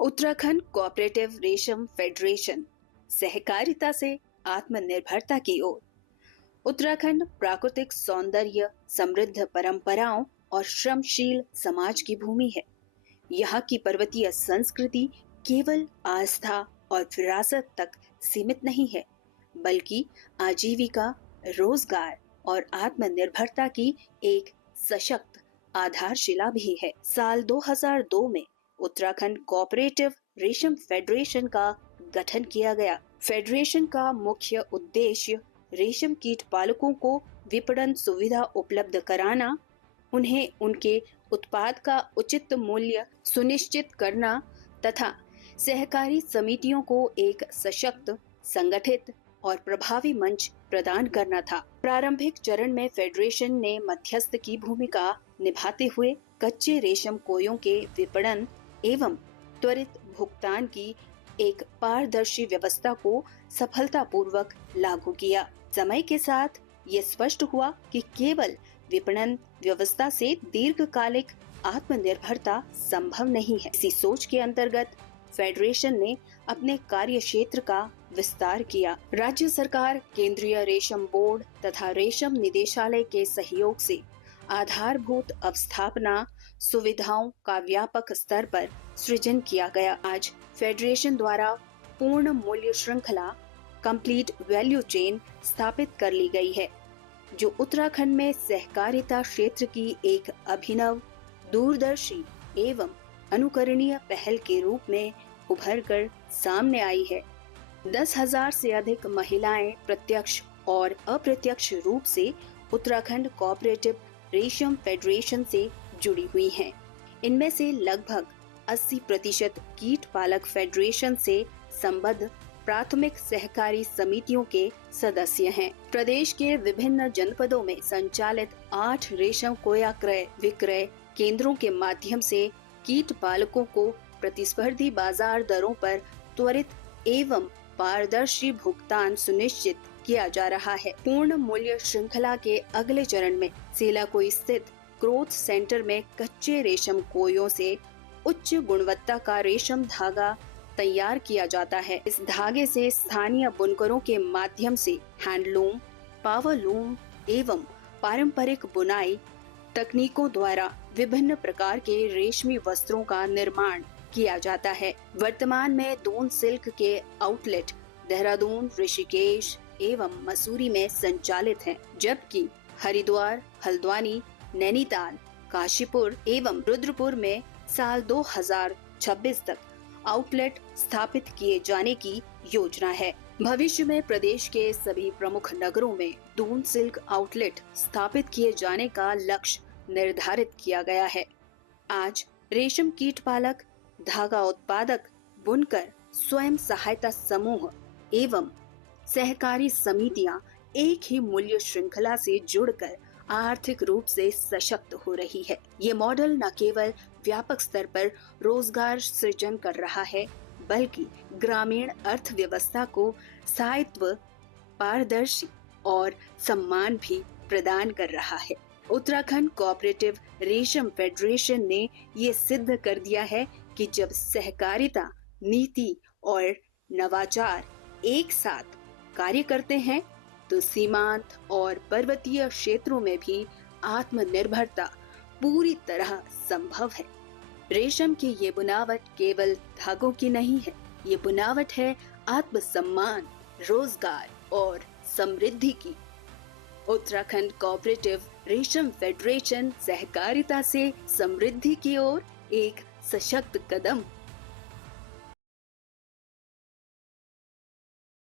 Uttarakhand cooperative रेशम federation सहकारिता से आत्मनिर्भरता की ओर। उत्तराखंड प्राकृतिक सौंदर्य, समृद्ध परंपराओं और श्रमशील समाज की भूमि है। यहाँ की पर्वतीय संस्कृति केवल आस्था और विरासत तक सीमित नहीं है, बल्कि आजीविका, रोजगार और आत्मनिर्भरता की एक सशक्त आधारशिला भी है। साल 2002 में उत्तराखंड कोऑपरेटिव रेशम फेडरेशन का गठन किया गया। फेडरेशन का मुख्य उद्देश्य रेशम कीट पालकों को विपणन सुविधा उपलब्ध कराना, उन्हें उनके उत्पाद का उचित मूल्य सुनिश्चित करना तथा सहकारी समितियों को एक सशक्त, संगठित और प्रभावी मंच प्रदान करना था। प्रारंभिक चरण में फेडरेशन ने मध्यस्थ की भूमिका निभाते हुए कच्चे रेशम कोयों के विपणन एवं त्वरित भुगतान की एक पारदर्शी व्यवस्था को सफलतापूर्वक लागू किया। समय के साथ ये स्पष्ट हुआ कि केवल विपणन व्यवस्था से दीर्घकालिक आत्मनिर्भरता संभव नहीं है। इसी सोच के अंतर्गत फेडरेशन ने अपने कार्य क्षेत्र का विस्तार किया। राज्य सरकार, केंद्रीय रेशम बोर्ड तथा रेशम निदेशालय के सहयोग से आधारभूत अवस्थापना सुविधाओं का व्यापक स्तर पर सृजन किया गया। आज फेडरेशन द्वारा पूर्ण मूल्य श्रृंखला, कंप्लीट वैल्यू चेन स्थापित कर ली गई है, जो उत्तराखंड में सहकारिता क्षेत्र की एक अभिनव, दूरदर्शी एवं अनुकरणीय पहल के रूप में उभर कर सामने आई है। 10,000 से अधिक महिलाएं प्रत्यक्ष और अप्रत्यक्ष रूप से उत्तराखंड कोऑपरेटिव रेशम फेडरेशन से जुड़ी हुई हैं। इनमें से लगभग 80% कीट पालक फेडरेशन से संबद्ध प्राथमिक सहकारी समितियों के सदस्य हैं। प्रदेश के विभिन्न जनपदों में संचालित 8 रेशम कोया क्रय विक्रय केंद्रों के माध्यम से कीट पालकों को प्रतिस्पर्धी बाजार दरों पर त्वरित एवं पारदर्शी भुगतान सुनिश्चित किया जा रहा है। पूर्ण मूल्य श्रृंखला के अगले चरण में सेलाकोई स्थित ग्रोथ सेंटर में कच्चे रेशम कोयों से उच्च गुणवत्ता का रेशम धागा तैयार किया जाता है। इस धागे से स्थानीय बुनकरों के माध्यम से हैंडलूम, पावरलूम एवं पारंपरिक बुनाई तकनीकों द्वारा विभिन्न प्रकार के रेशमी वस्त्रों का निर्माण किया जाता है। वर्तमान में दून सिल्क के आउटलेट देहरादून, ऋषिकेश एवं मसूरी में संचालित हैं, जबकि हरिद्वार, हल्द्वानी, नैनीताल, काशीपुर एवं रुद्रपुर में साल 2026 तक आउटलेट स्थापित किए जाने की योजना है। भविष्य में प्रदेश के सभी प्रमुख नगरों में दून सिल्क आउटलेट स्थापित किए जाने का लक्ष्य निर्धारित किया गया है। आज रेशम कीट पालक, धागा उत्पादक, बुनकर, स्वयं सहायता समूह एवं सहकारी समितियां एक ही मूल्य श्रृंखला से जुड़कर आर्थिक रूप से सशक्त हो रही है। ये मॉडल न केवल व्यापक स्तर पर रोजगार सृजन कर रहा है, बल्कि ग्रामीण अर्थव्यवस्था को स्थायित्व, पारदर्शी और सम्मान भी प्रदान कर रहा है। उत्तराखंड कोऑपरेटिव रेशम फेडरेशन ने ये सिद्ध कर दिया है कि जब सहकारिता, नीति और नवाचार एक साथ कार्य करते हैं तो सीमांत और पर्वतीय क्षेत्रों में भी आत्मनिर्भरता पूरी तरह संभव है। रेशम की ये बुनावट केवल धागों की नहीं है, ये बुनावट है आत्मसम्मान, रोजगार और समृद्धि की। उत्तराखंड कोऑपरेटिव रेशम फेडरेशन सहकारिता से समृद्धि की ओर एक सशक्त कदम।